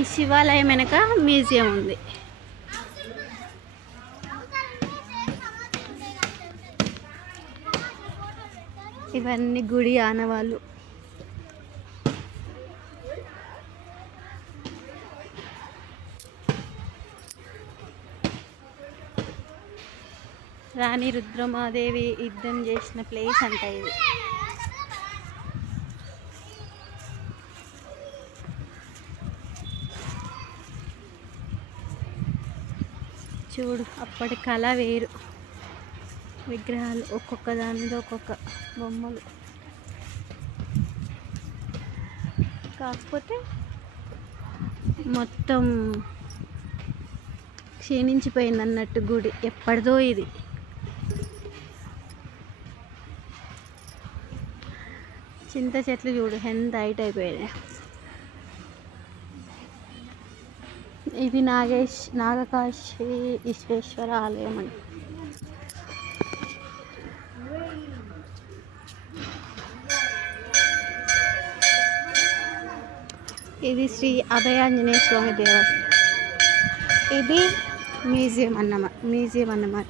ఈ శివాలయం వెనక మ్యూజియం ఉంది. ఇవన్నీ గుడి ఆనవాళ్ళు. రాణి రుద్రమాదేవి యుద్ధం చేసిన ప్లేస్ అంట ఇది. చూడు, అప్పటి కళ వేరు. విగ్రహాలు ఒక్కొక్క దాని మీద ఒక్కొక్క బొమ్మలు. కాకపోతే మొత్తం క్షీణించిపోయింది అన్నట్టు గుడి. ఎప్పటిదో ఇది. చింత చెట్లు చూడు ఎంత హైట్ అయిపోయాయి. ఇది నాగకాశి విశ్వేశ్వర ఆలయం అని. ఇది శ్రీ అభయాంజనేయ స్వామి దేవస్థానం. ఇది మ్యూజియం అన్నమాట.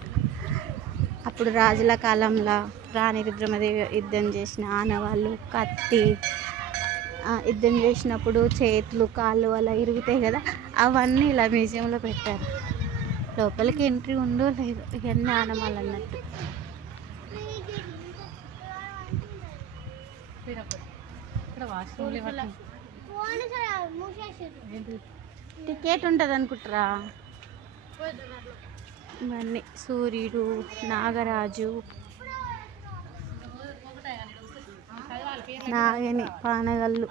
అప్పుడు రాజుల కాలంలో రాణి రుద్రమదేవి యుద్ధం చేసిన ఆనవాళ్ళు, కత్తి యుద్ధం చేసినప్పుడు చేతులు కాళ్ళు అలా ఇరుగుతాయి కదా, అవన్నీ ఇలా మ్యూజియంలో పెట్టారు. లోపలికి ఎంట్రీ ఉందో లేదో, ఇవన్నీ ఆనవాళ్ళు అన్నట్టు. టికెట్ ఉంటుంది అనుకుంటారా? ఇవన్నీ సూర్యుడు, నాగరాజు, నాగని, పానగల్లు,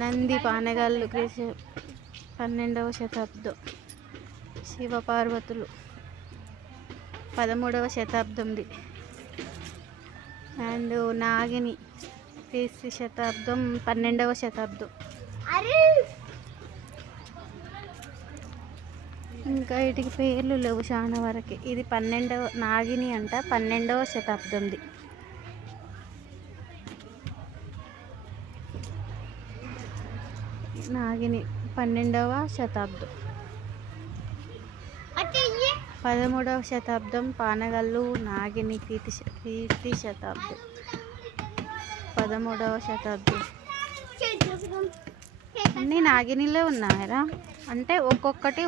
నంది, పానగల్లు 12వ శతాబ్దం, శివపార్వతులు 13వ శతాబ్దంది, అండ్ నాగిని క్రీస్తు శతాబ్దం 12వ శతాబ్దం. ఇంకా వీటికి పేర్లు లేవు చాలా వరకు. ఇది నాగిని అంట 12వ శతాబ్దంది. నాగిని 12వ శతాబ్దం. 13వ శతాబ్దం పానగల్లు, నాగిని కీర్తి శతాబ్దం 13వ శతాబ్దం. అన్నీ నాగినిలో ఉన్నాయరా, అంటే ఒక్కొక్కటి